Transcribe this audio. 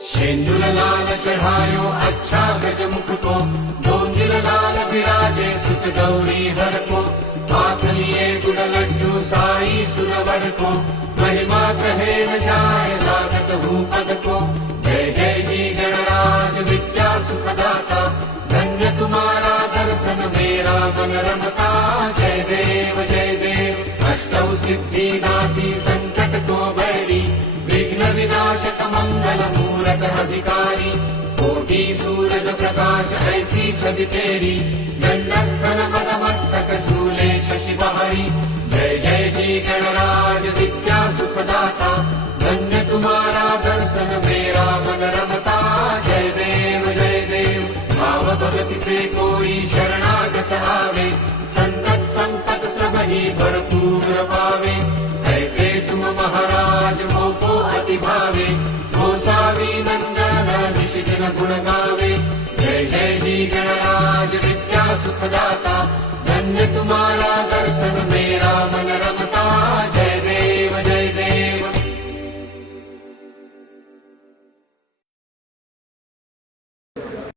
शेंदूर लाल चढ़ायो अच्छा गजमुख को, दो दिल लाल विराजे सुत गौरी हर को। हाथ लिए गुड़ लड्डू साई सुरवर को, महिमा कहे न जाए लागत हूँ पद को। जय जय जी गणराज विद्या सुखदाता, धन्य तुम्हारा दर्शन मेरा मन रमता। जय देव अष्टौ सिद्धि दासी संकट को बैरी, विघ्न विनाशक मंगल मूरत अधिकारी। कोटि सूरज प्रकाश ऐसी छवि तेरी, दंडस्थल पदमस्तक झूले शशि बहारी। जय जय जी गणराज विद्या सुखदाता, धन्य तुम्हारा दर्शन मेरा मन रमता। जय देव भाव भगति से कोई शरणागत आवे, संतत संपत सब ही भरपूर पावे। ऐसे तुम महाराज मोको अति भावे, गोसावी नंदन निश दिन गुण गावे। जय जय जी गणराज विद्या सुखदाता, धन्य तुम्हारा